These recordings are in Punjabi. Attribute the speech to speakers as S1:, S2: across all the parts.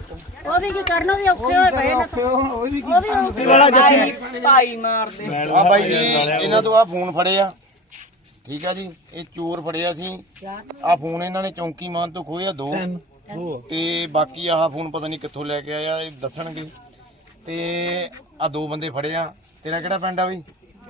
S1: ਉਹ ਵੀ ਕੀ ਕਰਨ, ਉਹ ਵੀ ਔਖੇ ਹੋਏ ਪਏ ਨੇ। ਉਹ ਵੀ ਭਾਈ ਮਾਰਦੇ
S2: ਆ ਬਾਈ ਜੀ ਇਹਨਾਂ ਤੋਂ ਆ ਫੋਨ ਫੜਿਆ, ਠੀਕ ਆ ਜੀ। ਇਹ ਚੋਰ ਫੜਿਆ ਸੀ। ਆ ਫੋਨ ਇਹਨਾਂ ਨੇ ਚੌਂਕੀ ਮਾਨ ਤੋਂ ਖੋਇਆ 2 ਤੇ ਬਾਕੀ ਆਹ ਫੋਨ ਪਤਾ ਨਹੀਂ ਕਿੱਥੋਂ ਲੈ ਕੇ ਆਇਆ, ਇਹ ਦੱਸਣਗੇ। ਤੇ ਆ 2 ਬੰਦੇ ਫੜਿਆ। ਤੇਰਾ ਕਿਹੜਾ ਪਿੰਡ ਆ ਬਈ?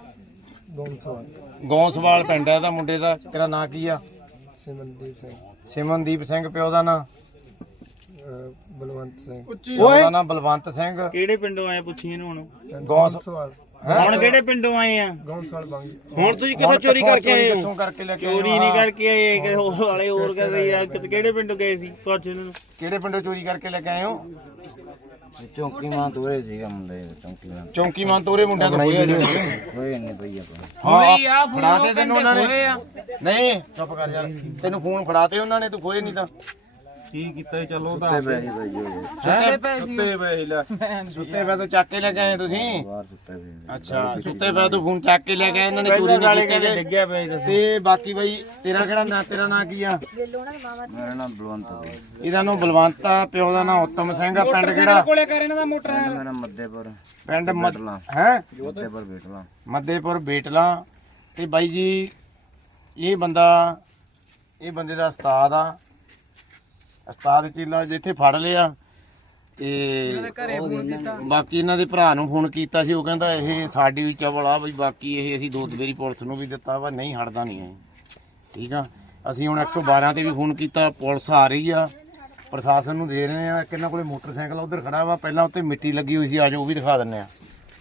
S2: ਗੌਂਸਵਾਲ ਪਿੰਡ ਆ ਇਹਦਾ ਮੁੰਡੇ ਦਾ। ਤੇਰਾ ਨਾਂ ਕੀ ਆ? ਸਿਮਨਦੀਪ ਸਿੰਘ। ਪਿਓ ਦਾ ਨਾਂ? ਬਲਵੰਤ ਸਿੰਘ। ਉਹਦਾ ਨਾਂ ਬਲਵੰਤ ਸਿੰਘ।
S3: ਕਿਹੜੇ ਪਿੰਡੋਂ ਆਏ ਪੁੱਛੀ ਇਹਨੂੰ ਹੁਣ?
S2: ਗੌਂਸਵਾਲ।
S3: ਹੁਣ ਕਿਹੜੇ ਪਿੰਡੋਂ ਆਏ ਆ?
S2: ਗੌਂਸਵਾਲ ਬੰਗੀ।
S3: ਹੁਣ ਤੁਸੀਂ ਕਿੱਥੋਂ ਚੋਰੀ ਕਰਕੇ ਆਏ ਹੋ?
S2: ਕਿੱਥੋਂ ਕਰਕੇ ਲੈ ਕੇ ਆਏ?
S3: ਚੋਰੀ ਨਹੀਂ ਕਰਕੇ ਆਏ ਕਿ ਹੋਰ ਵਾਲੇ ਹੋਰ ਕਹਿੰਦੇ ਆ ਕਿਹੜੇ ਪਿੰਡੋਂ ਗਏ ਸੀ? ਪੁੱਛ ਇਹਨਾਂ ਨੂੰ।
S2: ਕਿਹੜੇ ਪਿੰਡੋਂ ਚੋਰੀ ਕਰਕੇ ਲੈ ਕੇ ਆਏ ਹੋ?
S4: ਚੌਂਕੀ ਮਾਂ ਤੋਰੇ ਸੀਗਾ ਮੁੰਡੇ।
S2: ਚੌਂਕੀ ਮਾਨ ਤੋਰੇ ਮੁੰਡਿਆਂ ਤੋਂ ਹੋਏ
S4: ਨਹੀਂ ਪਈ
S2: ਹਾਂ ਫੜਾਤੇ ਤੈਨੂੰ ਉਹਨਾਂ ਨੇ? ਨਹੀਂ ਚੁੱਪ ਕਰ ਯਾਰ, ਤੈਨੂੰ ਫੋਨ ਫੜਾਤੇ ਉਹਨਾਂ ਨੇ, ਤੂੰ ਖੋਏ ਨਹੀਂ ਤਾਂ
S3: ਕੀ ਕੀਤਾ? ਚਲੋ ਤਾਂ
S2: ਸੁੱਤੇ ਪਏ ਲੈ। ਸੁੱਤੇ ਪਏ ਤੋਂ ਚੱਕ ਕੇ ਲੈ ਕੇ ਆਏ ਤੁਸੀਂ? ਅੱਛਾ ਸੁੱਤੇ ਪਏ ਤੋਂ ਫੋਨ ਚੱਕ ਕੇ ਲੈ ਕੇ ਆਏ ਇਹਨਾਂ ਨੇ, ਚੋਰੀ ਨਹੀਂ ਕੀਤੀ।
S3: ਡਿੱਗਿਆ ਪਿਆ
S2: ਤੇ ਬਾਕੀ ਬਾਈ ਤੇਰਾ ਕਿਹੜਾ ਨਾਂ? ਤੇਰਾ ਨਾਂ ਕੀ ਆ?
S4: ਮੇਰਾ ਨਾਮ ਬਲਵੰਤ।
S2: ਇਹਦਾ ਨਾਮ ਬਲਵੰਤ ਆ। ਪਿਓ ਦਾ ਨਾਮ ਉੱਤਮ ਸਿੰਘ ਆ। ਪਿੰਡ ਕਿਹੜਾ?
S3: ਕੋਲੇ ਕਰ ਇਹਨਾਂ ਦਾ ਮੋਟਰ ਹੈ।
S4: ਮੇਰਾ ਮੱਦੇਪੁਰ
S2: ਪਿੰਡ ਹੈ
S4: ਮੱਦੇਪੁਰ ਬੇਟਲਾ।
S2: ਮੱਦੇਪੁਰ ਬੇਟਲਾ। ਤੇ ਬਾਈ ਜੀ ਇਹ ਬੰਦੇ ਦਾ ਉਸਤਾਦ ਆ। ਉਸਤਾਦ ਚੀਲਾ ਜਿੱਥੇ ਫੜ ਲਿਆ ਤੇ ਬਾਕੀ ਇਹਨਾਂ ਦੇ ਭਰਾ ਨੂੰ ਫੋਨ ਕੀਤਾ ਸੀ। ਉਹ ਕਹਿੰਦਾ ਇਹ ਸਾਡੀ ਵੀ ਚਵਲ ਆ ਬਈ। ਬਾਕੀ ਇਹ ਅਸੀਂ 2 ਵਾਰੀ ਪੁਲਿਸ ਨੂੰ ਵੀ ਦਿੱਤਾ ਵਾ, ਨਹੀਂ ਹਟਦਾ ਨਹੀਂ ਹੈ। ਠੀਕ ਆ, ਅਸੀਂ ਹੁਣ 112 ਤੇ ਵੀ ਫੋਨ ਕੀਤਾ, ਪੁਲਿਸ ਆ ਰਹੀ ਆ, ਪ੍ਰਸ਼ਾਸਨ ਨੂੰ ਦੇ ਰਹੇ ਆ। ਕਿੰਨਾ ਕੋਲੇ ਮੋਟਰਸਾਈਕਲ ਆ ਉਧਰ ਖੜਾ ਵਾ, ਪਹਿਲਾਂ ਉੱਤੇ ਮਿੱਟੀ ਲੱਗੀ ਹੋਈ ਸੀ। ਆ ਜਾਓ ਉਹ ਵੀ ਦਿਖਾ ਦਿੰਨੇ ਆ।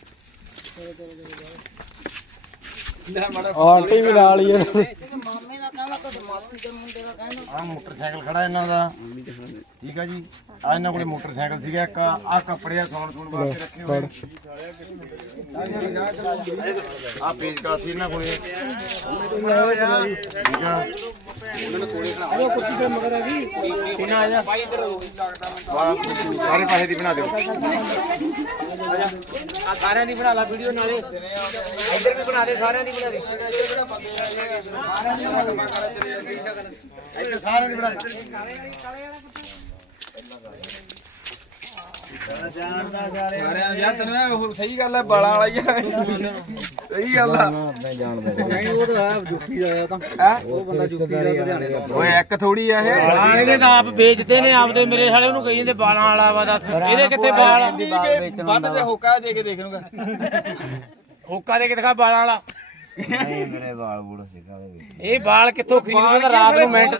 S3: ਆਂਟੀ ਵੀ ਨਾਲ ਹੀ ਹੈ।
S2: ਆ ਮੋਟਰਸਾਈਕਲ ਖੜਾ ਇਹਨਾਂ ਦਾ, ਠੀਕ ਆ ਜੀ। ਆ ਇਹਨਾਂ ਕੋਲੇ ਮੋਟਰਸਾਈਕਲ ਸੀਗਾ ਇੱਕ। ਆ ਕੱਪੜੇ ਸੌਣ ਵਾਸਤੇ ਰੱਖੇ ਹੋਏ। ਆ ਪੇਚਕਾ ਸੀ ਇਹਨਾਂ ਕੋਲੇ, ਠੀਕ ਆ। ਸਾਰੇ ਪਾਸੇ ਦੀ ਬਣਾ ਦਿਓ। ਸਾਰਿਆਂ ਦੀ ਬਣਾ ਲਾ ਵੀਡੀਓ ਨਾਲੇ, ਇੱਧਰ ਵੀ ਬਣਾ ਦੇ, ਸਾਰਿਆਂ ਦੀ ਬਣਾ ਦੇ। ਇੱਧਰ ਸਾਰਿਆਂ ਦੀ ਬਣਾ ਦੇ।
S3: ਯਾਰ ਤੈਨੂੰ ਉਹ ਸਹੀ ਗੱਲ ਹੈ, ਬਾਲਾਂ ਵਾਲਾ ਹੀ ਹੈ। ਸਹੀ ਗੱਲ ਆ। ਓਏ ਇੱਕ ਥੋੜੀ ਆ ਇਹ।
S2: ਬਾਲਾਂ ਇਹਦੇ ਤਾਂ ਆਪ ਵੇਚਦੇ ਨੇ ਆਪਦੇ। ਮੇਰੇ ਸਾਲੇ ਉਹਨੂੰ ਕਹੀ ਜਾਂਦੇ ਬਾਲਾਂ ਵਾਲਾ ਵਾ। ਦੱਸ ਇਹਦੇ ਕਿੱਥੇ ਬਾਲ?
S3: ਵੱਧ ਤੇ ਹੋਕਾ ਦੇ ਕੇ ਦੇਖ ਲੂਗਾ।
S2: ਹੋਕਾ ਦੇ ਕੇ ਦਿਖਾ ਬਾਲਾਂ ਵਾਲਾ।
S4: ਨਹੀਂ ਮੇਰੇ ਵਾਲ ਬੂੜਾ ਸੀਗਾ।
S2: ਇਹ ਬਾਲ ਕਿੱਥੋਂ ਖਰੀਦਦੇ? ਰਾਤ ਨੂੰ ਮਿੰਟ